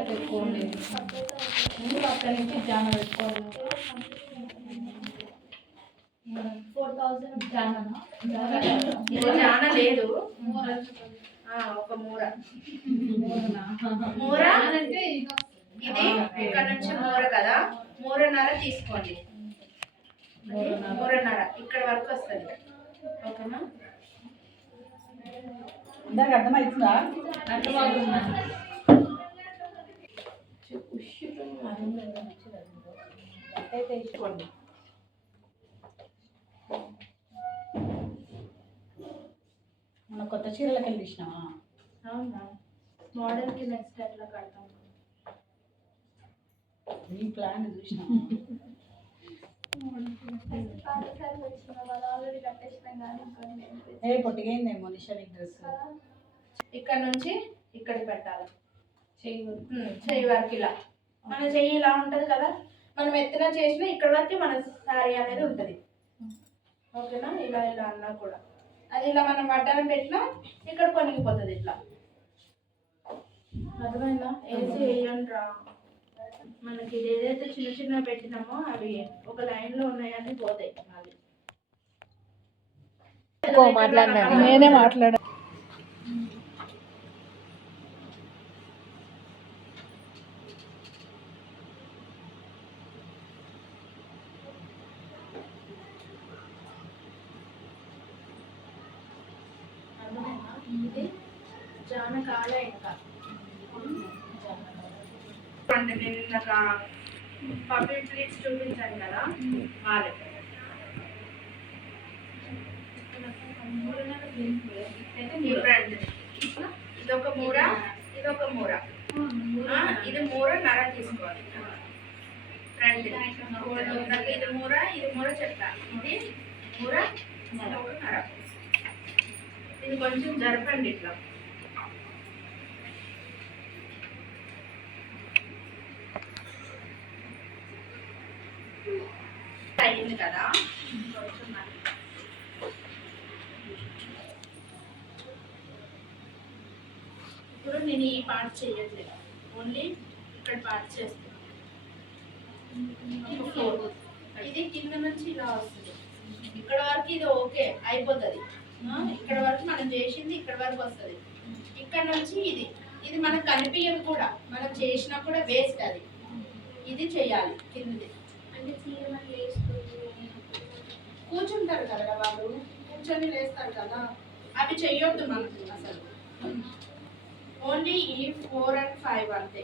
అయితే ఎక్కువ ఉండేది. అక్కడి నుంచి జామ పెట్టుకోవాలి. 4000 జాన లేదు, ఒక మూర. మూర అంటే ఇది ఇక్కడ నుంచి మూర కదా, మూరన్నర తీసుకోండి. మూరన్నర ఇక్కడ వరకు వస్తుంది. ఓకేనా? అందరికి అర్థమవుతుందా? అర్థమవుతుందా? తీసుకోండి. మన కొత్త చీరలకి వెళ్ళి ఇచ్చినావా? అవునా? మోడల్కి నెక్స్ట్ ఎట్లా కడతాం? నీ ప్లాన్ చూసినా ఏ పొట్టిగైందేమో నిషానికి డ్రెస్. ఇక్కడ నుంచి ఇక్కడ పెట్టాలి. చెయ్యి వరకు ఇలా, మన చెయ్యి ఇలా ఉంటది కదా, మనం ఎత్తున చేసినా ఇక్కడ వరకు మన శారీ అనేది ఉంటుంది. ఓకేనా? ఇలా ఇలా అన్నా కూడా అది ఇలా మనం వడ్డానం పెట్టినా ఇక్కడ కొనిగిపోతుంది ఇట్లా. అర్థమైందా? వేసి వేయండి రా. మనకి ఇది ఏదైతే చిన్న చిన్న పెట్టినామో అవి ఒక లైన్ లో ఉన్నాయని పోతాయి. నేనే మాట్లాడా. ఇది జానకాల ఇంకా అంటే నేను ఇందాక పబ్లిక్ ప్లేట్స్ చూపించాను కదా, వాళ్ళే డిఫరెంట్. ఇదొక మూర, ఇదొక మూర. ఇది మూర నర తీసుకోవాలి. ఫ్రంట్ ఇది మూర, ఇది మూర చెప్తా. ఇది మూర, ఒక నర. ఇది కొంచెం జరపండి ఇట్లా. అయింది కదా, ఇప్పుడు నేను ఈ పార్ట్ చేయట్లేదు, ఓన్లీ ఇక్కడ పార్ట్ చేస్తాను. ఇది కింద నుంచి ఇలా వస్తుంది, ఇక్కడ వరకు ఇది ఓకే అయిపోతుంది. ఇక్కడ వరకు మనం చేసింది ఇక్కడ వరకు వస్తుంది. ఇక్కడ నుంచి ఇది ఇది మనకు కనిపించదు కూడా, మనం చేసినా కూడా వేస్ట్. అది ఇది చేయాలి కిందది. అంటే కూర్చుంటారు కదా వాళ్ళు, కూర్చొని లేస్తారు కదా, అవి చెయ్యొద్దు మనకు అసలు. ఓన్లీ ఈ 4 and 5 అంతే.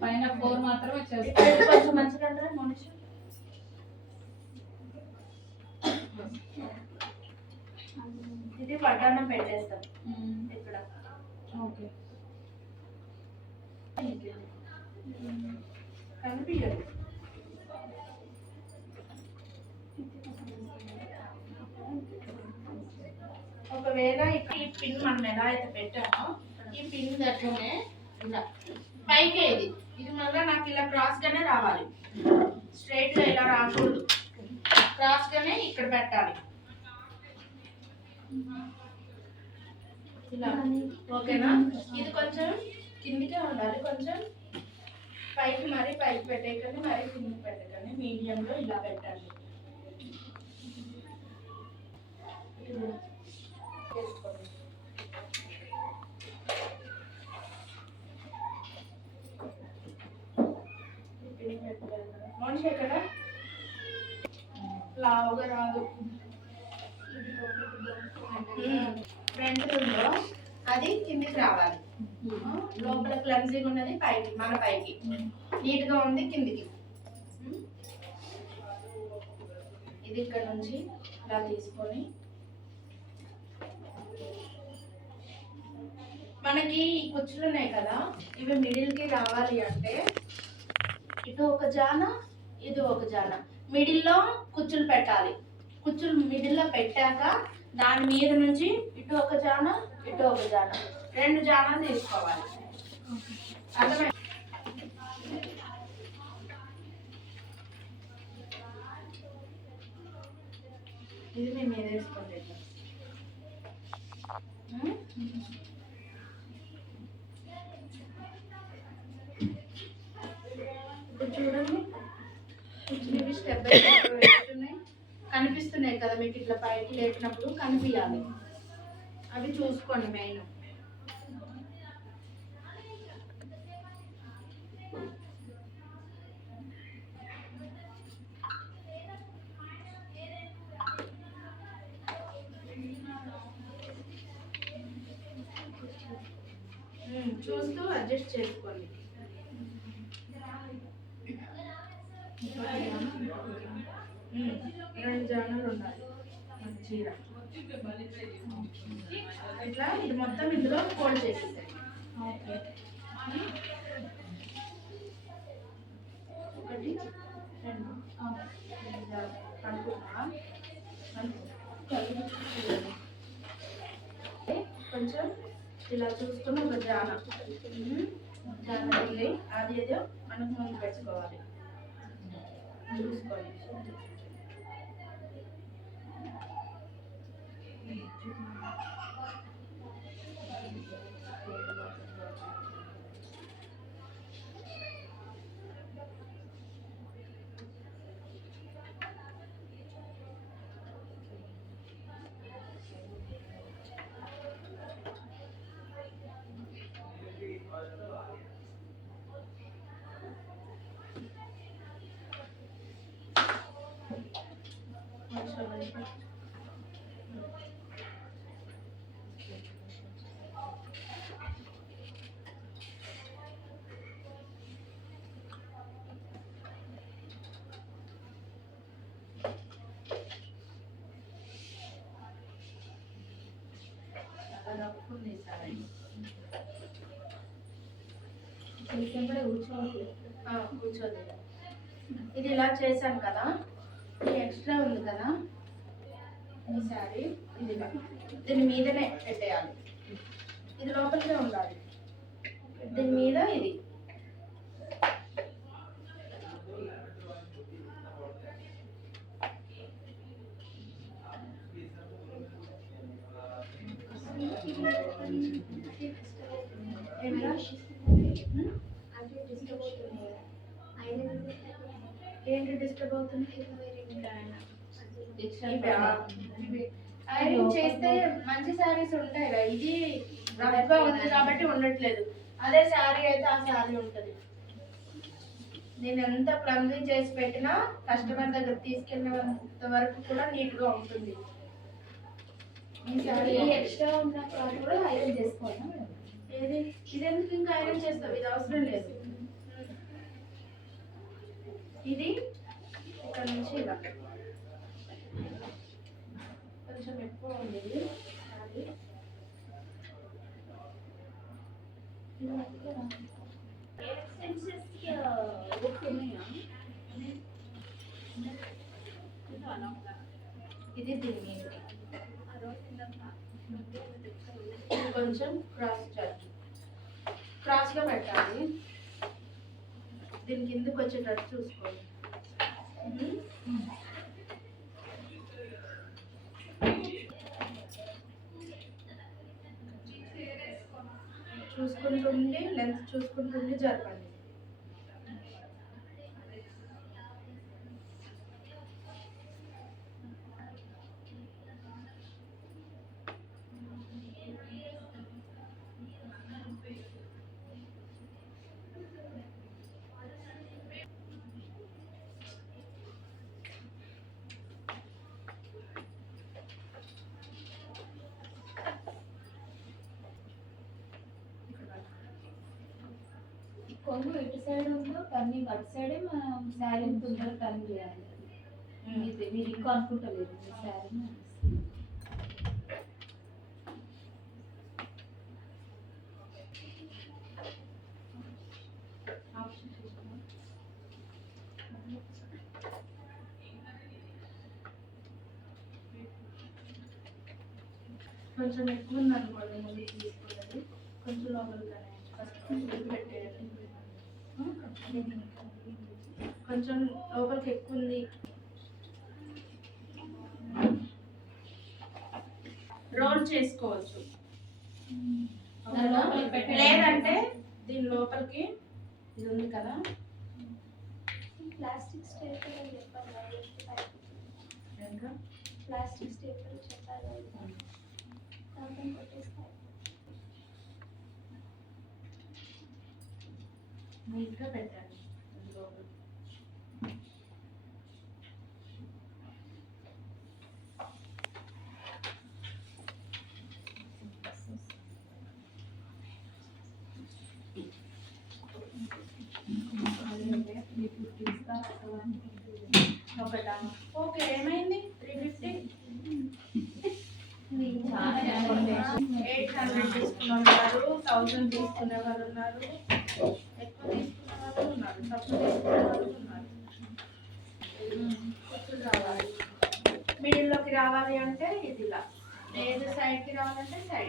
పైన 4 మాత్రమే వచ్చేస్తుంది. కొంచెం మంచిగా మనిషి ఇది వడ్డానం పెట్టేస్తాం ఇక్కడ. ఓకే, కనిపించదు. ఒకవేళ ఈ పిన్ మనం ఎలా అయితే పెట్టామో ఈ పిన్ దగ్గరనే ఇలా పైకే ఇది ఇది మళ్ళీ నాకు ఇలా క్రాస్ గానే రావాలి, స్ట్రైట్ గా ఇలా రాకూడదు, క్రాస్ గానే ఇక్కడ పెట్టాలి ఇలా. ఓకేనా? ఇది కొంచెం కిందికే ఉండాలి, కొంచెం పైకి మరి పైకి పెట్టేయకండి, మరి కిందికి పెట్టకండి, మీడియంలో ఇలా పెట్టండి. మనిషి ఎక్కడ లావుగా రాదు. ఫ్రంట్ ఉందో అది కిందికి రావాలి, లోపల క్లమ్జీగా ఉన్నది పైకి, మన పైకి నీట్ గా ఉంది కిందికి. ఇది ఇక్కడ నుంచి ఇలా తీసుకొని మనకి ఈ కుచ్చులు ఉన్నాయి కదా, ఇవి మిడిల్కి రావాలి అంటే ఇటు ఒక జాన, ఇది ఒక జాన, మిడిల్లో కుచ్చులు పెట్టాలి. కుచ్చులు మిడిల్లో పెట్టాక దాని మీద నుంచి ఇటు ఒక జాన, ఇటు ఒక జాన, 2 జానాలు తీసుకోవాలి. అర్థమైంది? ఇది మేము మీద వేసుకోండి. ఇప్పుడు చూడండి, ఇవి స్టెప్ బై స్టెప్ వేస్తున్నాయి, కనిపిస్తున్నాయి కదా మీకు. ఇట్లా పైకి లేపినప్పుడు కనిపించాలి, అవి చూసుకోండి మెయిన్. చూస్తూ అడ్జస్ట్ చేసుకోండి. రెండు జానలు ఉండాలి చీర. ఇట్లా ఇది మొత్తం ఇందులో ఫోల్డ్ చేసేసాయి. ఒకటి, రెండు అనుకుంటా. కొంచెం ఇలా చూసుకుని ఒక జాన వెళ్ళి అది ఏదో మనకు ముందు పెట్టుకోవాలి. చూసుకోండి. కూర్చోదు. ఇది ఇలా చేశాను కదా, ఎక్స్ట్రా ఉంది కదా ఈ శారీ, ఇది దీని మీదనే పెట్టేయాలి. ఇది లోపలికే ఉండాలి. దీని మీద ఇది ఏంటి డిస్టర్బ్ అవుతుంది? ఐరన్ చేస్తే మంచి శారీస్ ఉంటాయి. ఇది రఫ్గా ఉంది కాబట్టి ఉండట్లేదు. అదే శారీ అయితే ఆ శారీ ఉంటుంది. నేను ఎంత ప్లంబింగ్ చేసి పెట్టినా కస్టమర్ దగ్గర తీసుకెళ్ళినంత వరకు కూడా నీట్గా ఉంటుంది. ఈ శారీ ఎక్స్ట్రా ఉన్న క్లాత్ కూడా ఐరన్ చేసుకోవాలి. ఏది ఇదెందుకు ఇంకా ఐరన్ చేస్తాం? ఇది అవసరం లేదు. ఇది ఇక్కడ నుంచి ఇలా కొంచెం ఎక్కువ ఉంది. ఇది దీని మీద కొంచెం క్రాస్గా పెట్టాలి. దీని కిందకి వచ్చేటట్టు చూసుకోండి. చూసుకుంటుండి లెంత్ చూసుకుంటుండి జరపండి. కొంగు ఇటు సైడ్ ఉందో టర్నింగ్ అటు సైడే మనం శారీ తొందరగా టర్న్ చేయాలి. మీరు ఇంకా అనుకుంటలేదు మీ శారీ. కొంచెం ఎక్కువ ఉంది అనుకోండి ముందుకు తీసుకున్నది కొంచెం లోపలిగానే ఫస్ట్ పెట్టేయండి. కొంచెం లోపలికి ఎక్కువ ఉంది. రోల్ చేసుకోవచ్చు దాని లోపలికి పెట్టేయండి. లేదంటే దీని లోపలికి ఇది ఉంది కదా ప్లాస్టిక్ స్టేపర్ అని చెప్పాలి. ఇంకా ప్లాస్టిక్ స్టేపర్ చెప్పాలి. దాంట్లో కొట్టేస్తాయి. నీట్గా పెట్టండి దీని లోపలికి. ఒకటా ఓకే ఏమైంది 350 800 తీసుకున్న వాళ్ళు 1000 తీసుకునే వాళ్ళు ఉన్నారు, ఎక్కువ తీసుకునే వాళ్ళు ఉన్నారు, తక్కువ తీసుకునే వాళ్ళు ఉన్నారు. ఇప్పుడు రావాలి మిడిల్లోకి రావాలి అంటే ఇది ఇలా, లేదు సైడ్కి రావాలంటే సైడ్.